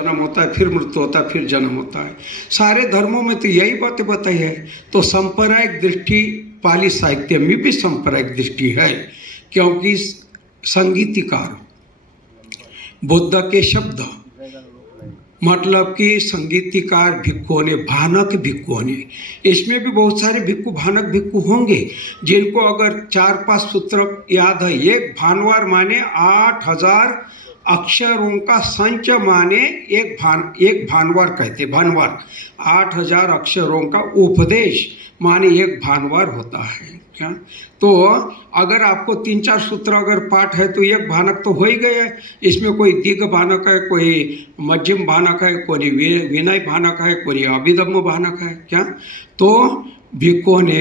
जन्म होता है, फिर मृत्यु होता है, फिर जन्म होता है। सारे धर्मों में तो यही बातें बताई है। तो सांप्रदायिक दृष्टि पाली साहित्य में भी सांप्रदायिक दृष्टि है, क्योंकि संगीतकार बुद्ध के शब्द मतलब कि संगीतकार भिक्खु ने, भानक भिक्खु ने, इसमें भी बहुत सारे भिक्खु भानक भिक्खु होंगे जिनको अगर 4-5 सूत्र याद है। एक भानवार माने 8000 अक्षरों का संच माने एक भानवार कहते, भानवार 8000 अक्षरों का उपदेश माने एक भानवार होता है क्या। तो अगर आपको 3-4 सूत्र अगर पाठ है तो एक भानक तो हो ही गए। इसमें कोई दिग्ग भानक है, कोई मध्यम भानक है, कोई विनय भानक है, कोई अभिधम्म भानक है क्या। तो भिक्खुओं ने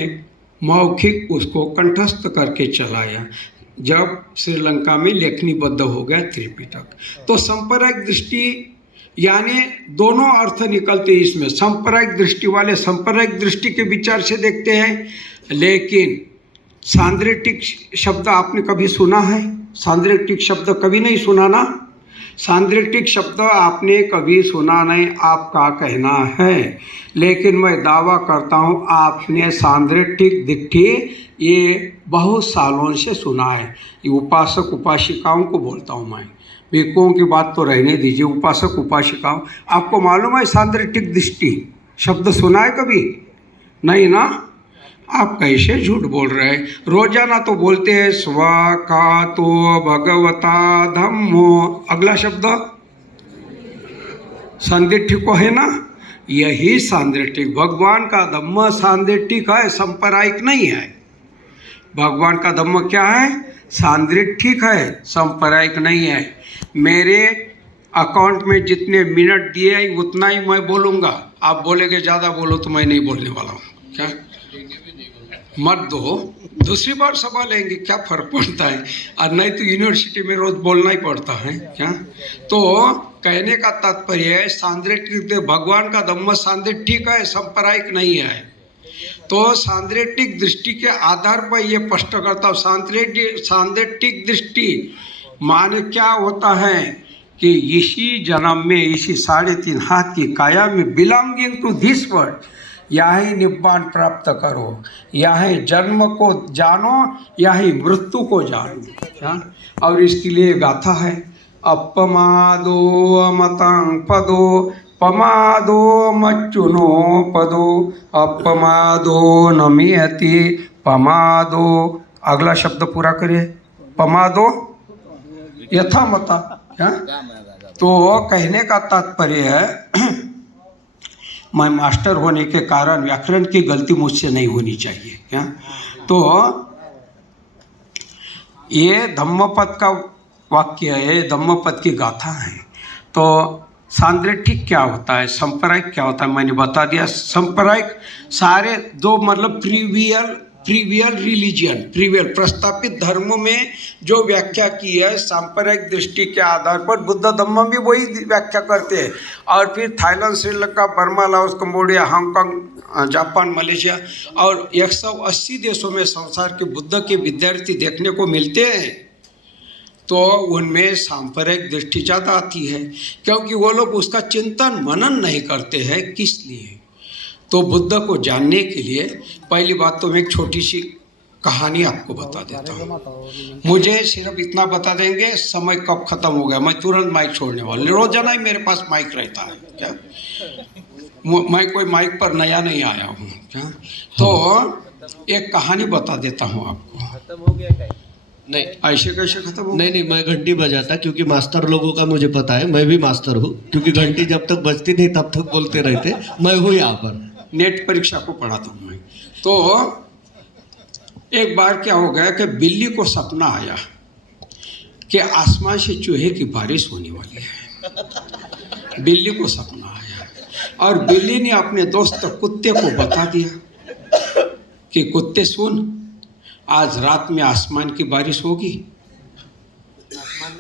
मौखिक उसको कंठस्थ करके चलाया जब श्रीलंका में लेखनीबद्ध हो गया त्रिपिटक। तो सांप्रदायिक दृष्टि यानी दोनों अर्थ निकलते इसमें। सांप्रदायिक दृष्टि वाले सांप्रदायिक दृष्टि के विचार से देखते हैं, लेकिन सांद्रेटिक शब्द आपने कभी सुना है? सांद्रेटिक शब्द कभी नहीं सुना ना। सांद्रेटिक शब्द आपने कभी सुना नहीं, आपका कहना है, लेकिन मैं दावा करता हूँ आपने सांद्रेटिक दृष्टि ये बहुत सालों से सुना है। ये उपासक उपासिकाओं को बोलता हूँ मैं, भिक्खुओं की बात तो रहने दीजिए। उपासक उपासिकाओं, आपको मालूम है सांद्रेटिक दृष्टि शब्द सुना है कभी? नहीं ना। आप कैसे झूठ बोल रहे हैं? रोजाना तो बोलते हैं स्वाकातो भगवता धम्मो। अगला शब्द सांद्रेटिक को है ना, यही सांद्रेटिक। भगवान का धम्म सांद्रेटिक है, सांप्रदायिक नहीं है। भगवान का धम्म क्या है? सांद्रेटिक है, सांप्रदायिक नहीं है। मेरे अकाउंट में जितने मिनट दिए हैं उतना ही मैं बोलूँगा। आप बोलेंगे ज़्यादा बोलो तो मैं नहीं बोलने वाला हूँ क्या। मत दो, दूसरी बार सभा लेंगे, क्या फर्क पड़ता है। और नहीं तो यूनिवर्सिटी में रोज बोलना ही पड़ता है क्या। तो कहने का तात्पर्य है सांद्रेटिक, भगवान का धम्म सांद्रेटिक है, सांप्रदायिक नहीं है। तो सांद्रेटिक दृष्टि के आधार पर यह स्पष्ट करता हूँ। सांद्रेटिक दृष्टि माने क्या होता है कि इसी जन्म में, इसी 3.5 हाथ की काया में बिलोंगिंग टू दिस वर्ल्ड, यही निब्बान प्राप्त करो, यही जन्म को जानो, यही मृत्यु को जानो। और इसके लिए गाथा है, अपमादो अमतं पदो पमादो मच्चुनो पदो अपमादो नमियति पमादो। अगला शब्द पूरा करिए, पमादो यथा मता। तो कहने का तात्पर्य है मैं मास्टर होने के कारण व्याकरण की गलती मुझसे नहीं होनी चाहिए क्या। तो ये धम्मपद का वाक्य है, धम्मपद की गाथा है। तो सांद्रेटिक क्या होता है, सांप्रदायिक क्या होता है, मैंने बता दिया। सांप्रदायिक सारे दो मतलब प्रीवियल रिलीजियन, प्रीवियल प्रस्तापित धर्मों में जो व्याख्या की है सांप्रदायिक दृष्टि के आधार पर, बुद्ध धम्म भी वही व्याख्या करते हैं। और फिर Thailand, Sri Lanka, Burma, Laos, Cambodia, Hong Kong, Japan, Malaysia और 180 देशों में संसार के बुद्ध के विद्यार्थी देखने को मिलते हैं। तो उनमें सांप्रदायिक दृष्टि ज़्यादा आती है, क्योंकि वो लोग उसका चिंतन मनन नहीं करते हैं। किस लिए? तो बुद्ध को जानने के लिए पहली बात तो मैं एक छोटी सी कहानी आपको बता देता हूँ। मुझे सिर्फ इतना बता देंगे, समय कब ख़त्म हो गया मैं तुरंत माइक छोड़ने वाला। रोजाना ही मेरे पास माइक रहता है क्या, मैं कोई माइक पर नया नहीं आया हूँ क्या। तो एक कहानी बता देता हूँ आपको। खत्म हो गया क्या? नहीं, ऐसे कैसे खत्म हो? नहीं, मैं घंटी बजाता, क्योंकि मास्टर लोगों का मुझे पता है, मैं भी मास्टर हूँ, क्योंकि घंटी जब तक बजती नहीं तब तक बोलते रहते। मैं हूँ यहाँ पर, नेट परीक्षा को पढ़ाता हूँ मैं। तो एक बार क्या हो गया कि बिल्ली को सपना आया कि आसमान से चूहे की बारिश होने वाली है। बिल्ली को सपना आया और बिल्ली ने अपने दोस्त कुत्ते को बता दिया कि कुत्ते सुन, आज रात में आसमान की बारिश होगी,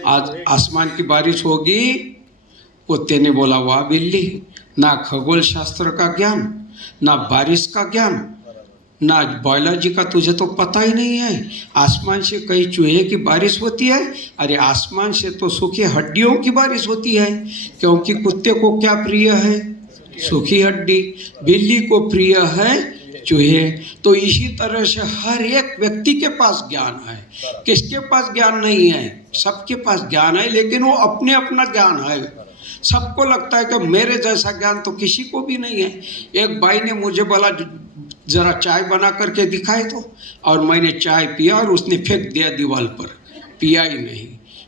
आज आसमान की बारिश होगी। कुत्ते ने बोला वाह बिल्ली, ना खगोल शास्त्र का ज्ञान, ना बारिश का ज्ञान, ना बायोलॉजी का तुझे तो पता ही नहीं है। आसमान से कई चूहे की बारिश होती है? अरे आसमान से तो सूखी हड्डियों की बारिश होती है, क्योंकि कुत्ते को क्या प्रिय है? सूखी हड्डी। बिल्ली को प्रिय है चूहे। तो इसी तरह से हर एक व्यक्ति के पास ज्ञान है। किसके पास ज्ञान नहीं है? सबके पास ज्ञान है, लेकिन वो अपने अपना ज्ञान है। सबको लगता है कि मेरे जैसा ज्ञान तो किसी को भी नहीं है। एक भाई ने मुझे बोला ज़रा चाय बना करके दिखाए तो, और मैंने चाय पिया और उसने फेंक दिया दीवार पर, पिया ही नहीं।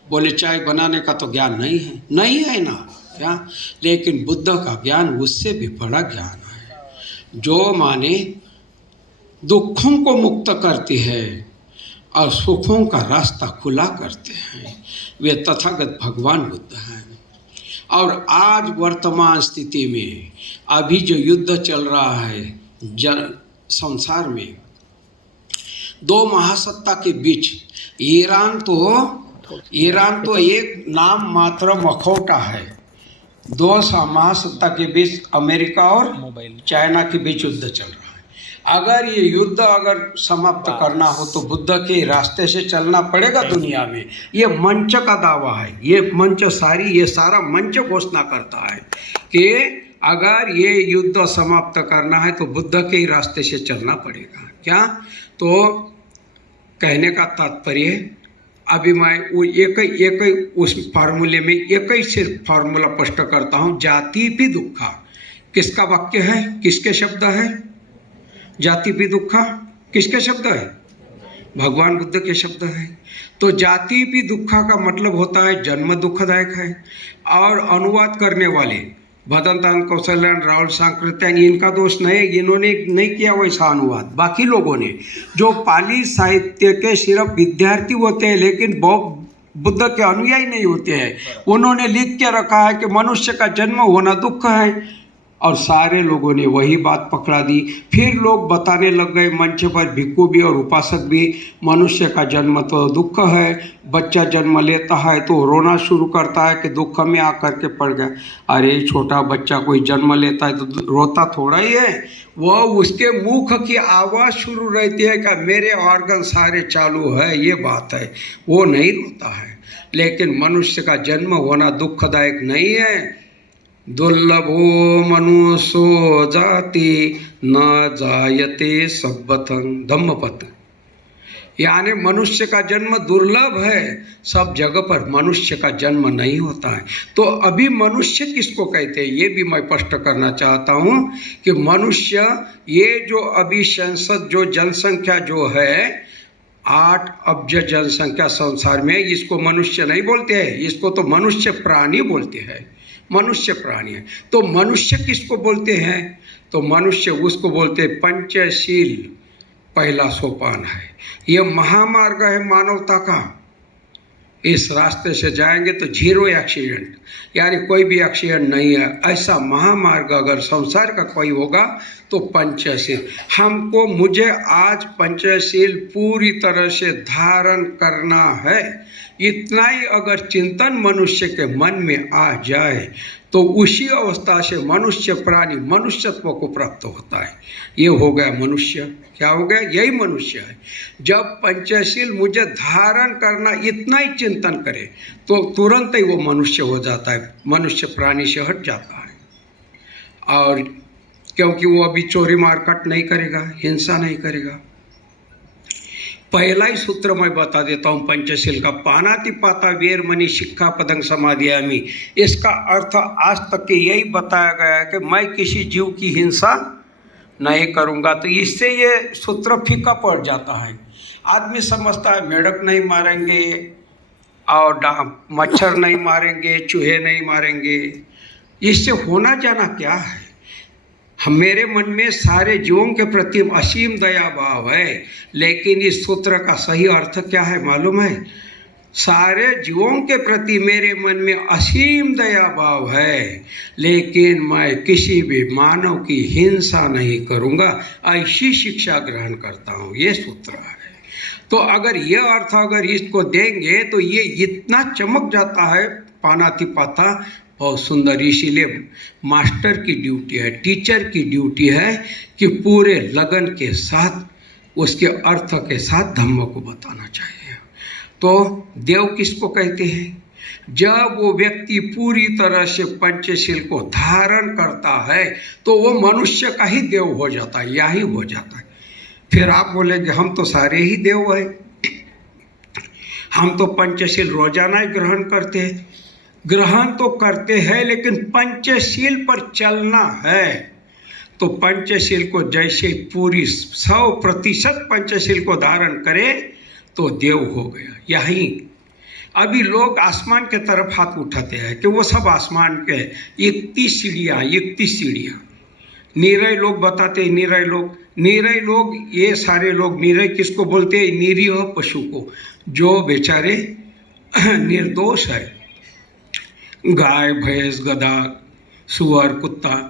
बोले चाय बनाने का तो ज्ञान नहीं है। नहीं है ना क्या? लेकिन बुद्ध का ज्ञान उससे भी बड़ा ज्ञान है, जो माने दुखों को मुक्त करती है और सुखों का रास्ता खुला करते हैं। वे तथागत भगवान बुद्ध हैं। और आज वर्तमान स्थिति में अभी जो युद्ध चल रहा है संसार में, दो महासत्ता के बीच, ईरान तो एक नाम मात्र मखौटा है। दो महासत्ता के बीच अमेरिका और चाइना के बीच युद्ध चल रहा है। अगर ये युद्ध अगर समाप्त करना हो तो बुद्ध के रास्ते से चलना पड़ेगा दुनिया में। ये मंच का दावा है। ये मंच ये सारा मंच घोषणा करता है कि अगर ये युद्ध समाप्त करना है तो बुद्ध के ही रास्ते से चलना पड़ेगा। क्या? तो कहने का तात्पर्य, अभी मैं वो एक उस फार्मूले में एक ही सिर्फ फार्मूला स्पष्ट करता हूँ। जाति भी दुखा किसका वाक्य है? किसके शब्द है? जाति भी दुखा किसके शब्द है? भगवान बुद्ध के शब्द है। तो जाति भी दुखा का मतलब होता है जन्म दुखदायक है। और अनुवाद करने वाले भदंतान कौशल्यान राहुल सांकृत्यान, इनका दोष नहीं, इन्होंने नहीं किया वैसा अनुवाद। बाकी लोगों ने, जो पाली साहित्य के सिर्फ विद्यार्थी होते हैं लेकिन बुद्ध के अनुयायी नहीं होते हैं, उन्होंने लिख के रखा है कि मनुष्य का जन्म होना दुख है। और सारे लोगों ने वही बात पकड़ा दी। फिर लोग बताने लग गए मंच पर, भिक्खु भी और उपासक भी, मनुष्य का जन्म तो दुख है। बच्चा जन्म लेता है तो रोना शुरू करता है कि दुख में आकर के पड़ गया। अरे छोटा बच्चा कोई जन्म लेता है तो रोता थोड़ा ही है, वो उसके मुख की आवाज़ शुरू रहती है कि मेरे ऑर्गन सारे चालू है, ये बात है, वो नहीं रोता है। लेकिन मनुष्य का जन्म होना दुखदायक नहीं है। दुर्लभो मनुष्यो जाति न जायते सब्बथं, धम्मपद। यानी मनुष्य का जन्म दुर्लभ है, सब जगह पर मनुष्य का जन्म नहीं होता है। तो अभी मनुष्य किसको कहते हैं ये भी मैं स्पष्ट करना चाहता हूँ कि मनुष्य, ये जो अभी संसद जो जनसंख्या जो है 8 अब्ज जनसंख्या संसार में, इसको मनुष्य नहीं बोलते हैं, इसको तो मनुष्य प्राणी बोलते हैं। मनुष्य प्राणी है। तो मनुष्य किसको बोलते हैं? तो मनुष्य उसको बोलते हैं पंचशील पहला सोपान है। ये महामार्ग है मानवता का। इस रास्ते से जाएंगे तो 0 एक्सीडेंट, यानी कोई भी एक्सीडेंट नहीं है। ऐसा महामार्ग अगर संसार का कोई होगा तो पंचशील। मुझे आज पंचशील पूरी तरह से धारण करना है। इतना ही अगर चिंतन मनुष्य के मन में आ जाए तो उसी अवस्था से मनुष्य प्राणी मनुष्यत्व को प्राप्त होता है। ये हो गया मनुष्य। क्या हो गया? यही मनुष्य है। जब पंचशील मुझे धारण करना इतना ही चिंतन करे तो तुरंत ही वो मनुष्य हो जाता है, मनुष्य प्राणी से हट जाता है। और क्योंकि वो अभी चोरी मारकाट नहीं करेगा, हिंसा नहीं करेगा। पहला ही सूत्र मैं बता देता हूँ पंचशील का, पानातिपाता वीरमणि शिक्षापदं समादियामि। इसका अर्थ आज तक के यही बताया गया है कि मैं किसी जीव की हिंसा नहीं करूँगा। तो इससे ये सूत्र फीका पड़ जाता है। आदमी समझता है मेढक नहीं मारेंगे और मच्छर नहीं मारेंगे, चूहे नहीं मारेंगे, इससे होना जाना क्या है? मेरे मन में सारे जीवों के प्रति असीम दया भाव है। लेकिन इस सूत्र का सही अर्थ क्या है मालूम है? सारे जीवों के प्रति मेरे मन में असीम दया भाव है, लेकिन मैं किसी भी मानव की हिंसा नहीं करूँगा, ऐसी शिक्षा ग्रहण करता हूँ। ये सूत्र है। तो अगर यह अर्थ अगर इसको देंगे तो ये इतना चमक जाता है पानातिपाता, और सुंदर। इसीलिए मास्टर की ड्यूटी है, टीचर की ड्यूटी है कि पूरे लगन के साथ, उसके अर्थ के साथ धम्म को बताना चाहिए। तो देव किसको कहते हैं? जब वो व्यक्ति पूरी तरह से पंचशील को धारण करता है तो वो मनुष्य का ही देव हो जाता है, या ही हो जाता है। फिर आप बोलेंगे हम तो सारे ही देव हैं, हम तो पंचशील रोजाना ही ग्रहण करते हैं। ग्रहण तो करते हैं, लेकिन पंचशील पर चलना है तो पंचशील को जैसे पूरी 100% पंचशील को धारण करे तो देव हो गया। यही अभी लोग आसमान के तरफ हाथ उठाते हैं कि वो सब आसमान के 31 सीढ़ियाँ। निरय लोग बताते हैं, निरय लोग ये सारे लोग, निरय किसको बोलते हैं? निरीह पशु को, जो बेचारे निर्दोष है। गाय, भैंस, गधा, सुअर, कुत्ता,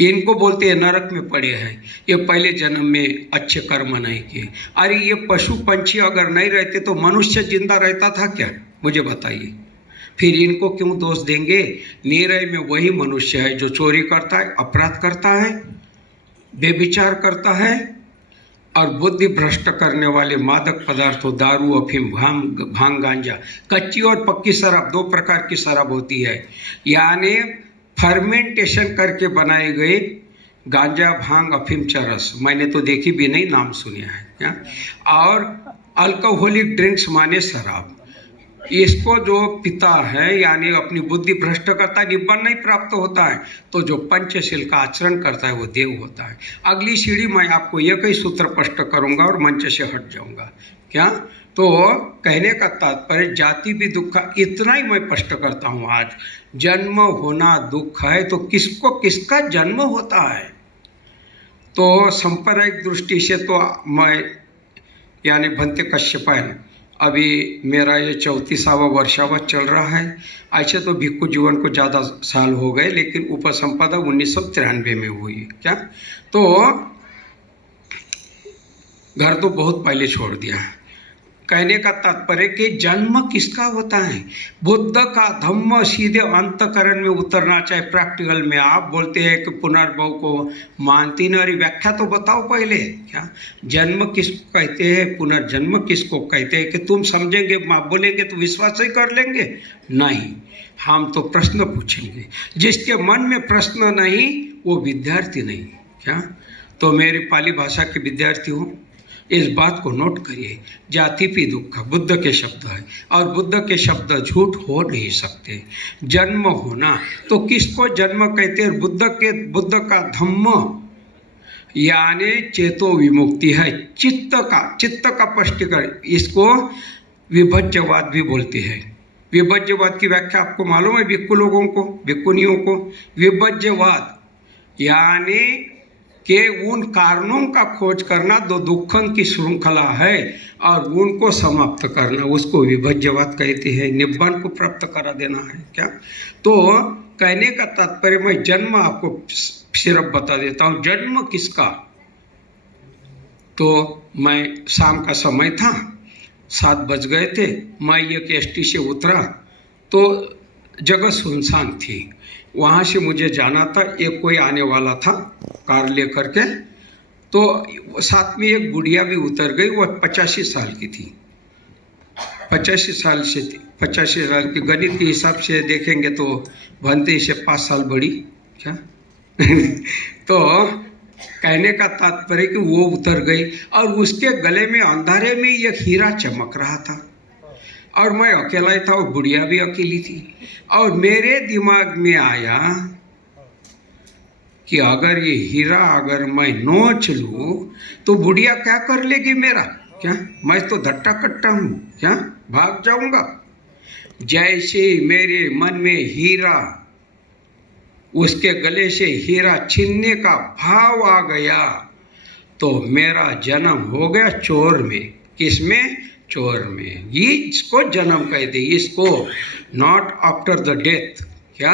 इनको बोलते हैं नरक में पड़े हैं, ये पहले जन्म में अच्छे कर्म नहीं किए। अरे ये पशु पंछी अगर नहीं रहते तो मनुष्य जिंदा रहता था क्या? मुझे बताइए। फिर इनको क्यों दोष देंगे? निरय में वही मनुष्य है जो चोरी करता है, अपराध करता है, बेविचार करता है, और बुद्धि भ्रष्ट करने वाले मादक पदार्थों, दारू, अफीम, भांग, गांजा, कच्ची और पक्की शराब, 2 प्रकार की शराब होती है, यानी फर्मेंटेशन करके बनाए गए गांजा, भांग, अफीम, चरस, मैंने तो देखी भी नहीं, नाम सुने हैं क्या? और अल्कोहलिक ड्रिंक्स माने शराब, इसको जो पिता है यानी अपनी बुद्धि भ्रष्ट करता है, निब्बन नहीं प्राप्त होता है, तो जो पंचशील का आचरण करता है वो देव होता है। अगली सीढ़ी मैं आपको एक ही सूत्र स्पष्ट करूंगा और मंच से हट जाऊंगा। क्या? तो कहने का तात्पर्य जाति भी दुख का, इतना ही मैं स्पष्ट करता हूँ। आज जन्म होना दुख है, तो किसको किसका जन्म होता है? तो सांप्रदायिक दृष्टि से तो मैं यानी भंते कश्यपायन, अभी मेरा ये 34वां वर्षावा चल रहा है। ऐसे तो भिक्खु जीवन को ज़्यादा साल हो गए, लेकिन उपसंपदा 1993 में हुई। क्या? तो घर तो बहुत पहले छोड़ दिया। कहने का तात्पर्य कि जन्म किसका होता है? बुद्ध का धम्म सीधे अंतकरण में उतरना चाहिए। प्रैक्टिकल में आप बोलते हैं कि पुनर्भव को मानती नहीं, अरे व्याख्या तो बताओ पहले। क्या जन्म किसको कहते हैं, पुनर्जन्म किसको कहते हैं? कि तुम समझेंगे, आप बोलेंगे तो विश्वास ही कर लेंगे? नहीं, हम तो प्रश्न पूछेंगे। जिसके मन में प्रश्न नहीं वो विद्यार्थी नहीं। क्या? तो मेरी पाली भाषा के विद्यार्थी हो, इस बात को नोट करिए, जाति भी दुख बुद्ध के शब्द है, और बुद्ध के शब्द झूठ हो नहीं सकते। जन्म होना तो किसको जन्म कहते हैं? बुद्ध का धम्म यानी चेतो विमुक्ति है, चित्त का स्पष्टीकरण। इसको विभज्यवाद भी बोलते हैं। विभज्यवाद की व्याख्या आपको मालूम है? भिक्खु लोगों को, भिक्खुनियों को विभज्यवाद यानी कि उन कारणों का खोज करना जो दुखों की श्रृंखला है और उनको समाप्त करना, उसको विभज्यवाद कहते हैं। निब्बान को प्राप्त करा देना है। क्या? तो कहने का तात्पर्य मैं जन्म आपको सिर्फ बता देता हूँ। जन्म किसका? तो मैं शाम का समय था, 7 बज गए थे, मैं एक एसटी से उतरा तो जगह सुनसान थी। वहाँ से मुझे जाना था, एक कोई आने वाला था कार लेकर के, तो साथ में एक बुढ़िया भी उतर गई। वह 85 साल की थी, 85 साल से थी, 85 साल की। गणित के हिसाब से देखेंगे तो भंते से 5 साल बड़ी। क्या? तो कहने का तात्पर्य कि वो उतर गई और उसके गले में अंधारे में एक हीरा चमक रहा था, और मैं अकेला ही था, और बुढ़िया भी अकेली थी। और मेरे दिमाग में आया कि अगर ये हीरा अगर मैं नोच लूँ तो बुढ़िया क्या कर लेगी मेरा? क्या? मैं तो धट्टा कट्टा हूँ। क्या? भाग जाऊंगा। जैसे मेरे मन में हीरा, उसके गले से हीरा छीनने का भाव आ गया तो मेरा जन्म हो गया चोर में। किसमें? चोर में। ये इसको जन्म कहते, इसको नॉट आफ्टर द डेथ। क्या?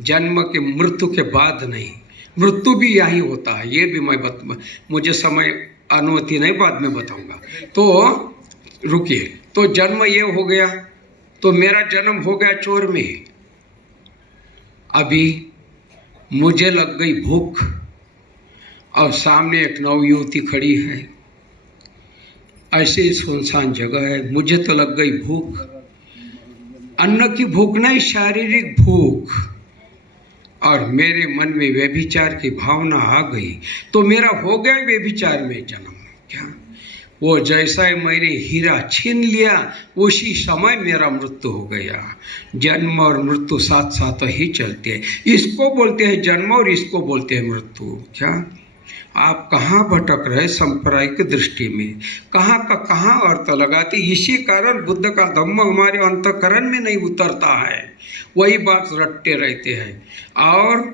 जन्म के मृत्यु के बाद नहीं, मृत्यु भी यही होता है। ये भी मैं मुझे समय अनुमति नहीं, बाद में बताऊंगा। तो रुकिए, तो जन्म ये हो गया, तो मेरा जन्म हो गया चोर में। अभी मुझे लग गई भूख और सामने एक नवयुवती खड़ी है, ऐसी सुनसान जगह है, मुझे तो लग गई भूख, अन्न की भूख नहीं, शारीरिक भूख, और मेरे मन में व्यभिचार की भावना आ गई, तो मेरा हो गया व्यभिचार में जन्म। क्या वो जैसा ही मैंने हीरा छीन लिया उसी समय मेरा मृत्यु हो गया। जन्म और मृत्यु साथ साथ ही चलते हैं, इसको बोलते हैं जन्म और इसको बोलते हैं मृत्यु। क्या आप कहाँ भटक रहे सांप्रदायिक दृष्टि में, कहाँ का कहाँ अर्थ लगाते। इसी कारण बुद्ध का धम्म हमारे अंतःकरण में नहीं उतरता है, वही बात रटते रहते हैं। और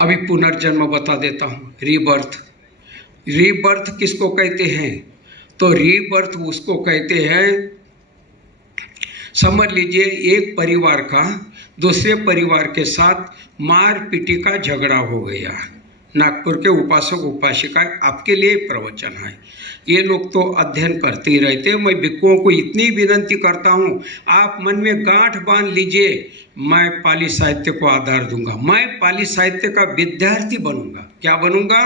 अभी पुनर्जन्म बता देता हूँ, रीबर्थ। रीबर्थ किसको कहते हैं? तो रीबर्थ उसको कहते हैं, समझ लीजिए एक परिवार का दूसरे परिवार के साथ मार पीटी का झगड़ा हो गया। नागपुर के उपासक उपासिका आपके लिए प्रवचन है, ये लोग तो अध्ययन करते ही रहते हैं। मैं भिक्षुओं को इतनी विनती करता हूँ, आप मन में गांठ बांध लीजिए, मैं पाली साहित्य को आधार दूंगा, मैं पाली साहित्य का विद्यार्थी बनूंगा। क्या बनूंगा?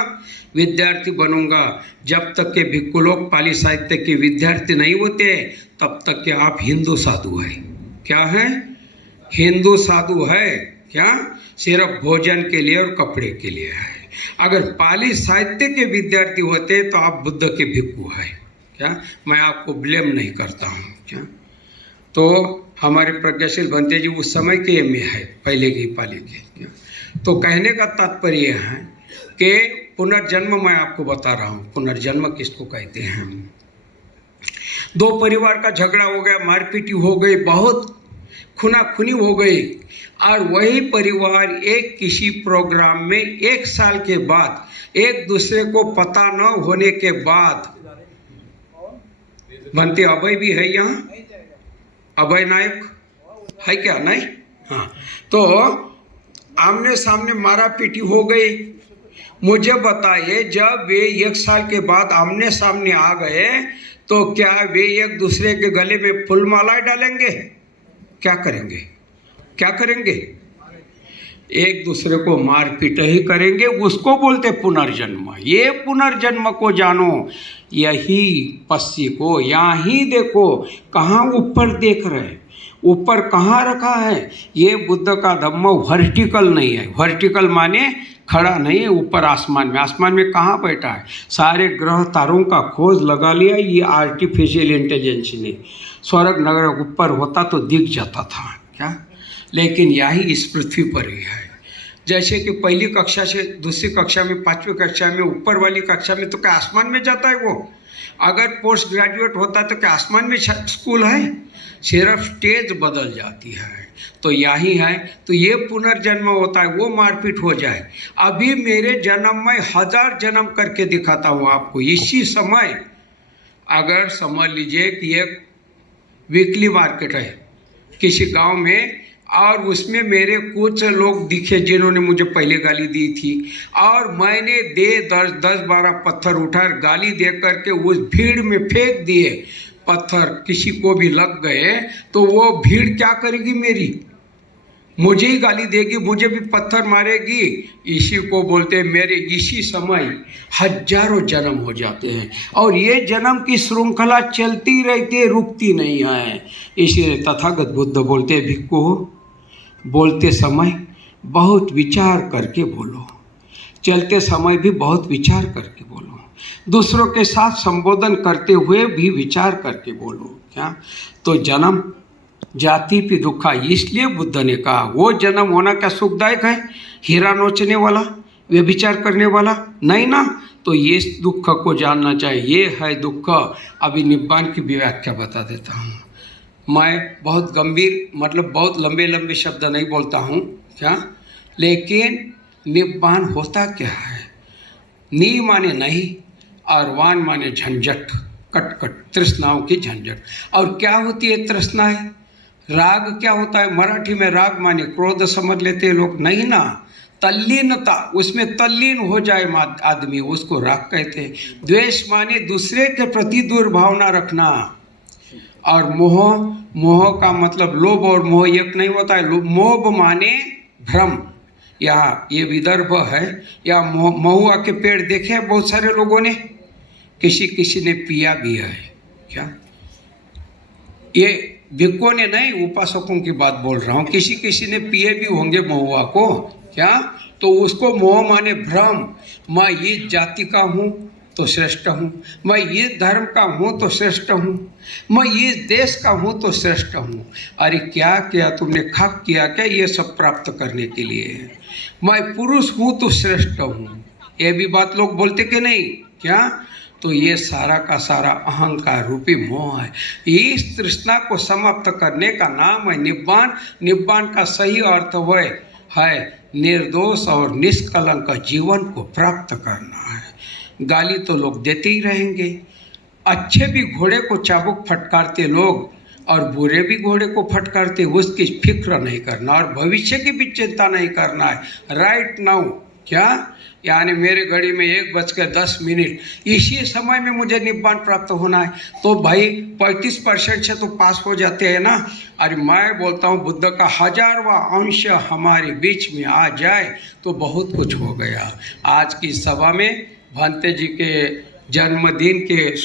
विद्यार्थी बनूंगा। जब तक के भिक्षु लोग पाली साहित्य के विद्यार्थी नहीं होते तब तक के आप हिंदू साधु हैं। क्या है? हिंदू साधु है। क्या? सिर्फ भोजन के लिए और कपड़े के लिए है। अगर पाली साहित्य के विद्यार्थी होते तो आप बुद्ध के भिक्षु हैं। क्या? मैं आपको ब्लेम नहीं करता हूँ। क्या? तो हमारे प्रज्ञाशील भंते जी उस समय के में है, पहले की पाली के। क्या? तो कहने का तात्पर्य है कि पुनर्जन्म मैं आपको बता रहा हूँ, पुनर्जन्म किसको कहते हैं। दो परिवार का झगड़ा हो गया, मारपीट हो गई, बहुत खुनाखुनी हो गई, और वही परिवार एक किसी प्रोग्राम में एक साल के बाद एक दूसरे को पता न होने के बाद, बनते अभय भी है यहाँ, अभय नायक है क्या? नहीं? हाँ, तो आमने सामने मारा पीटी हो गई। मुझे बताइए, जब वे एक साल के बाद आमने सामने आ गए तो क्या वे एक दूसरे के गले में फूल मालाएं डालेंगे? क्या करेंगे? क्या करेंगे? एक दूसरे को मार पीट ही करेंगे। उसको बोलते पुनर्जन्म। ये पुनर्जन्म को जानो, यही पस्सी को यहाँ ही देखो, कहाँ ऊपर देख रहे, ऊपर कहाँ रखा है। ये बुद्ध का धम्म वर्टिकल नहीं है। वर्टिकल माने खड़ा नहीं है ऊपर आसमान में। आसमान में कहाँ बैठा है? सारे ग्रह तारों का खोज लगा लिया ये आर्टिफिशियल इंटेलिजेंस ने। स्वर्ग नगर ऊपर होता तो दिख जाता था। क्या? लेकिन यही इस पृथ्वी पर ही है। जैसे कि पहली कक्षा से दूसरी कक्षा में, पांचवी कक्षा में, ऊपर वाली कक्षा में, तो क्या आसमान में जाता है वो? अगर पोस्ट ग्रेजुएट होता है तो क्या आसमान में स्कूल है? सिर्फ स्टेज बदल जाती है। तो यही है। तो ये पुनर्जन्म होता है, वो मारपीट हो जाए। अभी मेरे जन्म में 1000 जन्म करके दिखाता हूँ आपको। इसी समय अगर समझ लीजिए कि एक वीकली मार्केट है किसी गांव में, और उसमें मेरे कुछ लोग दिखे जिन्होंने मुझे पहले गाली दी थी, और मैंने 10-12 पत्थर उठा गाली दे करके उस भीड़ में फेंक दिए। पत्थर किसी को भी लग गए तो वो भीड़ क्या करेगी? मेरी मुझे ही गाली देगी, मुझे भी पत्थर मारेगी। इसी को बोलते हैं मेरे इसी समय हजारों जन्म हो जाते हैं, और ये जन्म की श्रृंखला चलती रहती है, रुकती नहीं है। इसीलिए तथागत बुद्ध बोलते हैं, भिक्षु बोलते समय बहुत विचार करके बोलो, चलते समय भी बहुत विचार करके बोलो, दूसरों के साथ संबोधन करते हुए भी विचार करके बोलो। क्या? तो जन्म जाति पे दुखा, इसलिए बुद्ध ने कहा वो जन्म होना क्या सुखदायक है? हीरा नोचने वाला, व्यभिचार करने वाला नहीं ना। तो ये दुख को जानना चाहिए, ये है दुख। अभी निब्बान की व्याख्या बता देता हूँ। मैं बहुत गंभीर, मतलब बहुत लंबे लंबे शब्द नहीं बोलता हूँ। क्या? लेकिन निब्बान होता क्या है? नी माने नहीं और वान माने झंझट, कटकट, तृष्णाओं की झंझट। और क्या होती है तृष्णाएं? राग क्या होता है? मराठी में राग माने क्रोध समझ लेते हैं लोग, नहीं ना, तल्लीनता, उसमें तल्लीन हो जाए आदमी, उसको राग कहते हैं। द्वेष माने दूसरे के प्रति दुर्भावना रखना, और मोह, मोह का मतलब लोभ और मोह एक नहीं होता है। मोह माने भ्रम। यहाँ ये विदर्भ है, या महुआ के पेड़ देखे हैं बहुत सारे लोगों ने, किसी किसी ने पिया भी है क्या? ये भिक्खों ने नहीं, उपासकों की बात बोल रहा हूँ। किसी किसी ने पिए भी होंगे महुआ को क्या? तो उसको मोह माने भ्रम। मैं इस जाति का हूँ तो श्रेष्ठ हूँ, मैं इस धर्म का हूँ तो श्रेष्ठ हूँ, मैं इस देश का हूँ तो श्रेष्ठ हूँ। अरे क्या किया तुमने? खप किया क्या ये सब प्राप्त करने के लिए? मैं पुरुष हूँ तो श्रेष्ठ हूँ, ये भी बात लोग बोलते कि नहीं क्या? तो ये सारा का सारा अहंकार रूपी मोह है। इस तृष्णा को समाप्त करने का नाम है निब्बान। निब्बान का सही अर्थ है निर्दोष और निष्कलंक जीवन को प्राप्त करना है। गाली तो लोग देते ही रहेंगे। अच्छे भी घोड़े को चाबुक फटकारते लोग, और बुरे भी घोड़े को फटकारते, उसकी फिक्र नहीं करना और भविष्य की भी चिंता नहीं करना है। राइट नाउ क्या? यानी मेरे घड़ी में 1:10, इसी समय में मुझे निब्बान प्राप्त होना है। तो भाई 35% से तो पास हो जाते हैं ना। अरे मैं बोलता हूँ बुद्ध का 1000वां अंश हमारे बीच में आ जाए तो बहुत कुछ हो गया। आज की सभा में भांते जी के जन्मदिन के